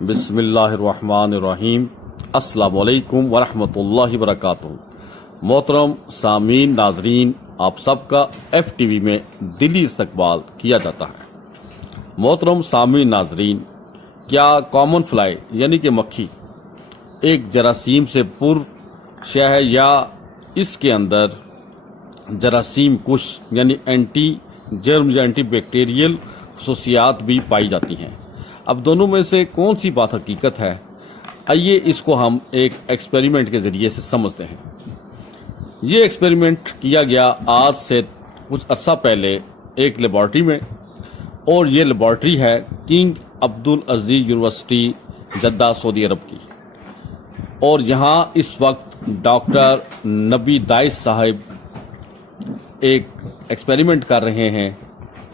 بسم اللہ الرحمن الرحیم۔ السلام علیکم ورحمۃ اللہ وبرکاتہ۔ محترم سامعین، ناظرین، آپ سب کا ایف ٹی وی میں دلی استقبال کیا جاتا ہے۔ محترم سامعین، ناظرین، کیا کامن فلائی یعنی کہ مکھی ایک جراثیم سے پر شے ہے یا اس کے اندر جراثیم کش یعنی اینٹی جرم یا اینٹی بیکٹیریل خصوصیات بھی پائی جاتی ہیں؟ اب دونوں میں سے کون سی بات حقیقت ہے؟ آئیے اس کو ہم ایک ایکسپیریمنٹ کے ذریعے سے سمجھتے ہیں۔ یہ ایکسپیریمنٹ کیا گیا آج سے کچھ عرصہ پہلے ایک لیبارٹری میں، اور یہ لیبارٹری ہے کنگ عبدالعزیز یونیورسٹی جدہ، سعودی عرب کی، اور یہاں اس وقت ڈاکٹر نبی دائش صاحب ایک ایکسپیریمنٹ کر رہے ہیں،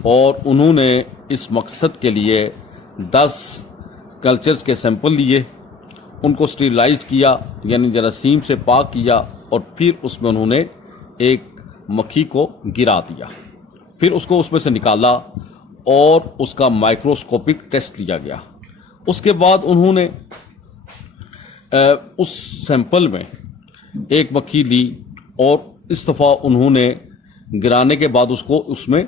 اور انہوں نے اس مقصد کے لیے 10 کلچرز کے سیمپل لیے، ان کو اسٹیرلائزڈ کیا یعنی جراثیم سے پاک کیا، اور پھر اس میں انہوں نے ایک مکھی کو گرا دیا، پھر اس کو اس میں سے نکالا اور اس کا مائکروسکوپک ٹیسٹ لیا گیا۔ اس کے بعد انہوں نے اس سیمپل میں ایک مکھی لی، اور اس دفعہ انہوں نے گرانے کے بعد اس کو اس میں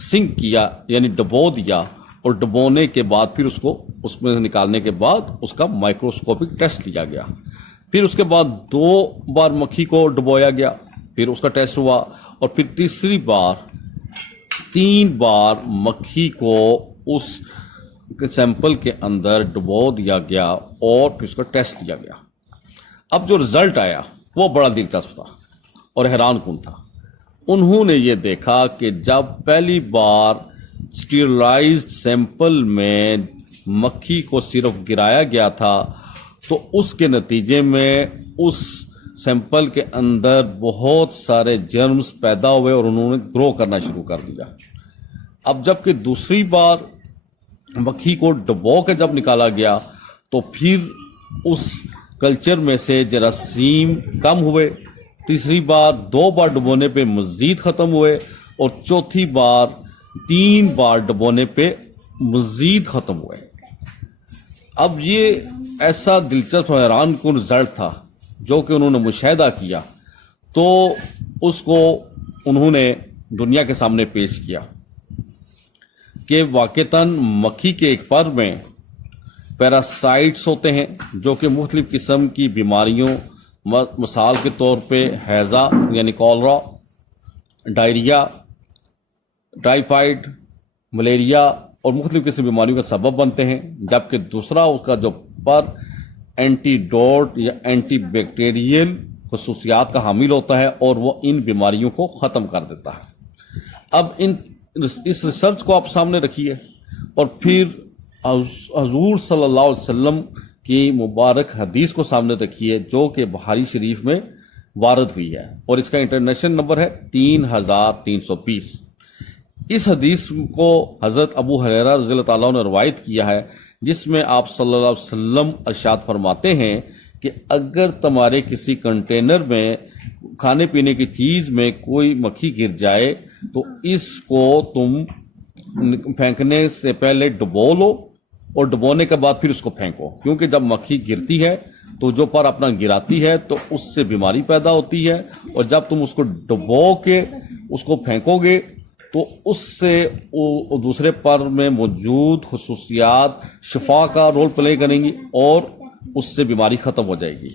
سنک کیا یعنی ڈبو دیا، اور ڈبونے کے بعد پھر اس کو اس میں سے نکالنے کے بعد اس کا مائکروسکوپک ٹیسٹ لیا گیا۔ پھر اس کے بعد 2 بار مکھی کو ڈبویا گیا، پھر اس کا ٹیسٹ ہوا، اور پھر تیسری بار 3 بار مکھی کو اس سیمپل کے اندر ڈبو دیا گیا، اور پھر اس کا ٹیسٹ لیا گیا۔ اب جو رزلٹ آیا وہ بڑا دلچسپ تھا اور حیران کن تھا۔ انہوں نے یہ دیکھا کہ جب پہلی بار اسٹیرلائزڈ سیمپل میں مکھی کو صرف گرایا گیا تھا تو اس کے نتیجے میں اس سیمپل کے اندر بہت سارے جرمز پیدا ہوئے اور انہوں نے گرو کرنا شروع کر دیا۔ اب جب کہ دوسری بار مکھی کو ڈبو کے جب نکالا گیا تو پھر اس کلچر میں سے جراثیم کم ہوئے، تیسری بار 2 بار ڈبونے پہ مزید ختم ہوئے، اور چوتھی بار 3 بار ڈبونے پہ مزید ختم ہوئے۔ اب یہ ایسا دلچسپ و حیران کن رزلٹ تھا جو کہ انہوں نے مشاہدہ کیا، تو اس کو انہوں نے دنیا کے سامنے پیش کیا کہ واقعتاً مکھی کے ایک پر میں پیراسائٹس ہوتے ہیں جو کہ مختلف قسم کی بیماریوں، مثال کے طور پہ ہیضہ یعنی کولرا، ڈائریا، ٹائیفائڈ، ملیریا اور مختلف قسم کی بیماریوں کا سبب بنتے ہیں، جبکہ دوسرا اس کا جو پر اینٹی ڈوٹ یا اینٹی بیکٹیریل خصوصیات کا حامل ہوتا ہے، اور وہ ان بیماریوں کو ختم کر دیتا ہے۔ اب اس ریسرچ کو آپ سامنے رکھیے، اور پھر حضور صلی اللہ علیہ وسلم کی مبارک حدیث کو سامنے رکھیے جو کہ بخاری شریف میں وارد ہوئی ہے، اور اس کا انٹرنیشنل نمبر ہے 3320۔ اس حدیث کو حضرت ابو ہریرہ رضی اللہ تعالیٰ نے روایت کیا ہے، جس میں آپ صلی اللہ علیہ وسلم ارشاد فرماتے ہیں کہ اگر تمہارے کسی کنٹینر میں کھانے پینے کی چیز میں کوئی مکھی گر جائے تو اس کو تم پھینکنے سے پہلے ڈبو لو، اور ڈبونے کے بعد پھر اس کو پھینکو، کیونکہ جب مکھی گرتی ہے تو جو پر اپنا گراتی ہے تو اس سے بیماری پیدا ہوتی ہے، اور جب تم اس کو ڈبو کے اس کو پھینکو گے تو اس سے دوسرے پر میں موجود خصوصیات شفا کا رول پلے کریں گی، اور اس سے بیماری ختم ہو جائے گی۔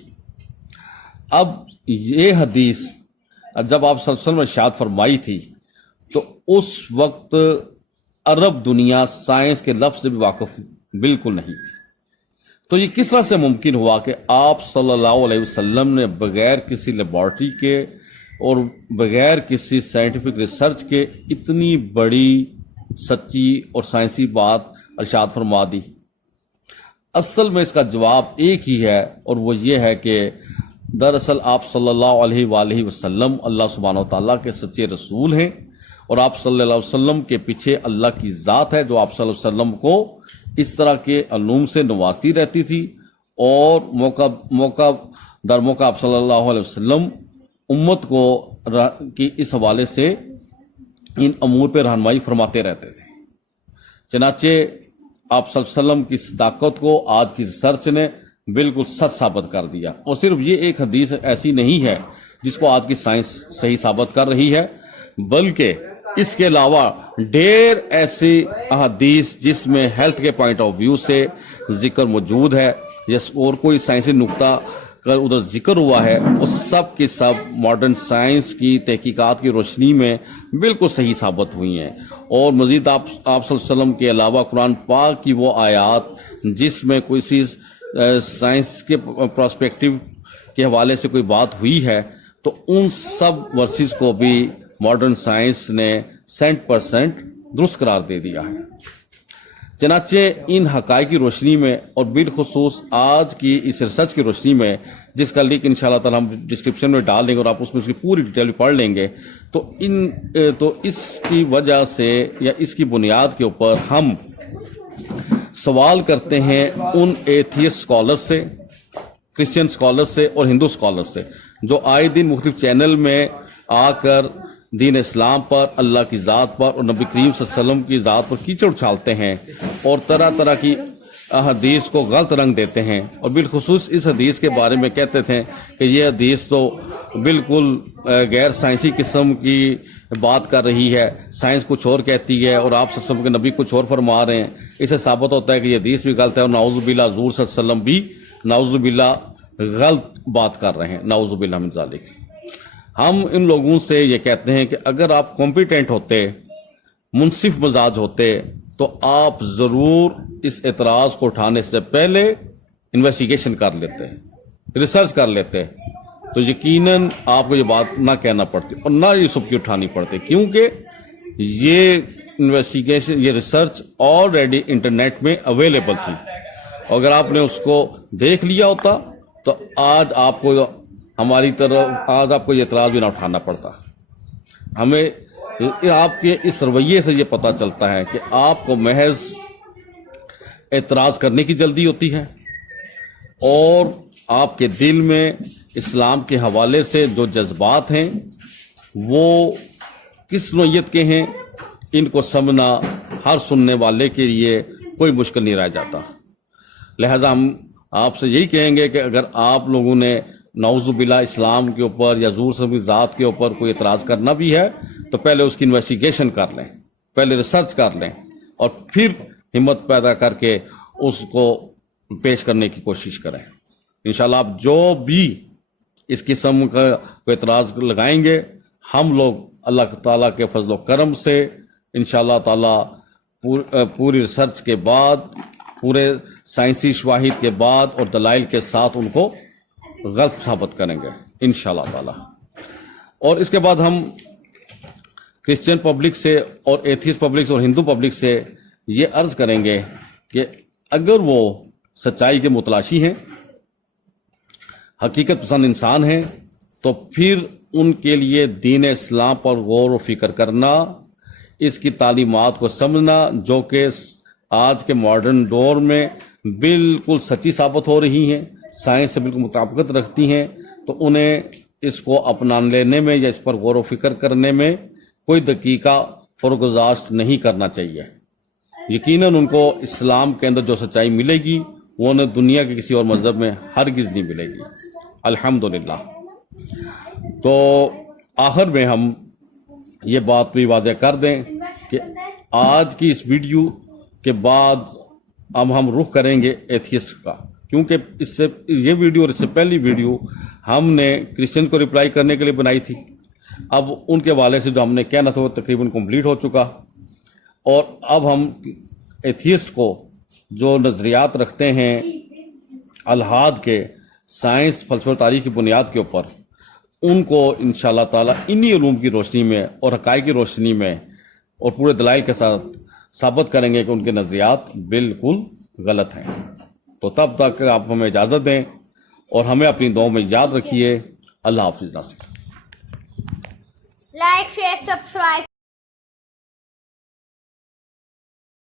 اب یہ حدیث جب آپ صلی اللہ علیہ وسلم نے ارشاد فرمائی تھی تو اس وقت عرب دنیا سائنس کے لفظ سے بھی واقف بالکل نہیں تھی۔ تو یہ کس طرح سے ممکن ہوا کہ آپ صلی اللہ علیہ وسلم نے بغیر کسی لیبارٹری کے اور بغیر کسی سائنٹیفک ریسرچ کے اتنی بڑی سچی اور سائنسی بات ارشاد فرما دی؟ اصل میں اس کا جواب ایک ہی ہے، اور وہ یہ ہے کہ دراصل آپ صلی اللہ علیہ وآلہ وسلم اللہ سبحانہ و تعالیٰ کے سچے رسول ہیں، اور آپ صلی اللہ علیہ وسلم کے پیچھے اللہ کی ذات ہے جو آپ صلی اللہ علیہ وسلم کو اس طرح کے علوم سے نوازتی رہتی تھی، اور موقع در موقع آپ صلی اللہ علیہ وسلم امت کو کی اس حوالے سے ان امور پہ رہنمائی فرماتے رہتے تھے۔ چنانچہ آپ صلی اللہ علیہ وسلم کی صداقت کو آج کی ریسرچ نے بالکل سچ ثابت کر دیا. اور صرف یہ ایک حدیث ایسی نہیں ہے جس کو آج کی سائنس صحیح ثابت کر رہی ہے، بلکہ اس کے علاوہ ڈھیر ایسی احادیث جس میں ہیلتھ کے پوائنٹ آف ویو سے ذکر موجود ہے یا اور کوئی سائنسی نقطہ کا ادھر ذکر ہوا ہے، وہ سب کی سب ماڈرن سائنس کی تحقیقات کی روشنی میں بالکل صحیح ثابت ہوئی ہیں. اور مزید آپ صلی اللہ علیہ وسلم کے علاوہ قرآن پاک کی وہ آیات جس میں کوئی چیز سائنس کے پرسپیکٹو کے حوالے سے کوئی بات ہوئی ہے، تو ان سب ورسز کو بھی ماڈرن سائنس نے 100% درست قرار دے دیا ہے. چنانچہ ان حقائق کی روشنی میں اور بالخصوص آج کی اس ریسرچ کی روشنی میں، جس کا لنک انشاءاللہ تعالی ہم ڈسکرپشن میں ڈال دیں گے اور آپ اس میں اس کی پوری ڈیٹیل پڑھ لیں گے، تو اس کی وجہ سے یا اس کی بنیاد کے اوپر ہم سوال کرتے ہیں ان ایتھیسٹ اسکالر سے، کرسچن اسکالر سے اور ہندو اسکالر سے، جو آئے دن مختلف چینل میں آ کر دین اسلام پر، اللہ کی ذات پر اور نبی کریم صلی اللہ علیہ وسلم کی ذات پر کیچڑ اچھالتے ہیں اور طرح طرح کی حدیث کو غلط رنگ دیتے ہیں. اور بالخصوص اس حدیث کے بارے میں کہتے تھے کہ یہ حدیث تو بالکل غیر سائنسی قسم کی بات کر رہی ہے، سائنس کچھ اور کہتی ہے اور آپ صلی اللہ علیہ وسلم کے نبی کچھ اور فرما رہے ہیں. اس سے ثابت ہوتا ہے کہ یہ حدیث بھی غلط ہے اور نعوذ باللہ حضور صلی اللہ علیہ وسلم بھی نعوذ باللہ غلط بات کر رہے ہیں، نعوذ باللہ من ذالک. ہم ان لوگوں سے یہ کہتے ہیں کہ اگر آپ کمپیٹنٹ ہوتے، منصف مزاج ہوتے، تو آپ ضرور اس اعتراض کو اٹھانے سے پہلے انویسٹیگیشن کر لیتے، ریسرچ کر لیتے، تو یقیناً آپ کو یہ بات نہ کہنا پڑتی اور نہ یہ سب کی اٹھانی پڑتی، کیونکہ یہ انویسٹیگیشن، یہ ریسرچ آلریڈی انٹرنیٹ میں اویلیبل تھی. اور اگر آپ نے اس کو دیکھ لیا ہوتا تو آج آپ کو ہماری طرف آج آپ کو یہ اعتراض بھی نہ اٹھانا پڑتا. ہمیں آپ کے اس رویے سے یہ پتہ چلتا ہے کہ آپ کو محض اعتراض کرنے کی جلدی ہوتی ہے اور آپ کے دل میں اسلام کے حوالے سے جو جذبات ہیں وہ کس نوعیت کے ہیں، ان کو سمجھنا ہر سننے والے کے لیے کوئی مشکل نہیں رہ جاتا. لہذا ہم آپ سے یہی کہیں گے کہ اگر آپ لوگوں نے نعوذ باللہ اسلام کے اوپر یا حضور صلی اللہ علیہ وسلم کی ذات کے اوپر کوئی اعتراض کرنا بھی ہے تو پہلے اس کی انویسٹیگیشن کر لیں، پہلے ریسرچ کر لیں اور پھر ہمت پیدا کر کے اس کو پیش کرنے کی کوشش کریں. انشاءاللہ آپ جو بھی اس قسم کا کوئی اعتراض لگائیں گے، ہم لوگ اللہ تعالیٰ کے فضل و کرم سے انشاءاللہ تعالیٰ پوری ریسرچ کے بعد، پورے سائنسی شواہد کے بعد اور دلائل کے ساتھ ان کو غلط ثابت کریں گے انشاءاللہ تعالیٰ. اور اس کے بعد ہم کرسچن پبلک سے اور ایتھیسٹ پبلک سے اور ہندو پبلک سے یہ عرض کریں گے کہ اگر وہ سچائی کے متلاشی ہیں، حقیقت پسند انسان ہیں، تو پھر ان کے لیے دین اسلام پر غور و فکر کرنا، اس کی تعلیمات کو سمجھنا جو کہ آج کے ماڈرن دور میں بالکل سچی ثابت ہو رہی ہیں، سائنس سے بالکل مطابقت رکھتی ہیں، تو انہیں اس کو اپنا لینے میں یا اس پر غور و فکر کرنے میں کوئی دقیقہ فرگزاشت نہیں کرنا چاہیے. یقیناً ان کو اسلام کے اندر جو سچائی ملے گی وہ انہیں دنیا کے کسی اور مذہب میں ہرگز نہیں ملے گی الحمدللہ. تو آخر میں ہم یہ بات بھی واضح کر دیں کہ آج کی اس ویڈیو کے بعد اب ہم رخ کریں گے ایتھیسٹ کا، کیونکہ اس سے یہ ویڈیو اور اس سے پہلی ویڈیو ہم نے کرسچن کو ریپلائی کرنے کے لیے بنائی تھی. اب ان کے والے سے جو ہم نے کہنا تھا وہ تقریباً کمپلیٹ ہو چکا، اور اب ہم ایتھیسٹ کو جو نظریات رکھتے ہیں الحاد کے، سائنس، فلسفہ، تاریخ کی بنیاد کے اوپر، ان کو انشاءاللہ تعالیٰ انہی علوم کی روشنی میں اور حقائق کی روشنی میں اور پورے دلائل کے ساتھ ثابت کریں گے کہ ان کے نظریات بالکل غلط ہیں. تو تب تک آپ ہمیں اجازت دیں اور ہمیں اپنی دعاؤں میں یاد رکھیے. اللہ حافظ. Like, share, subscribe.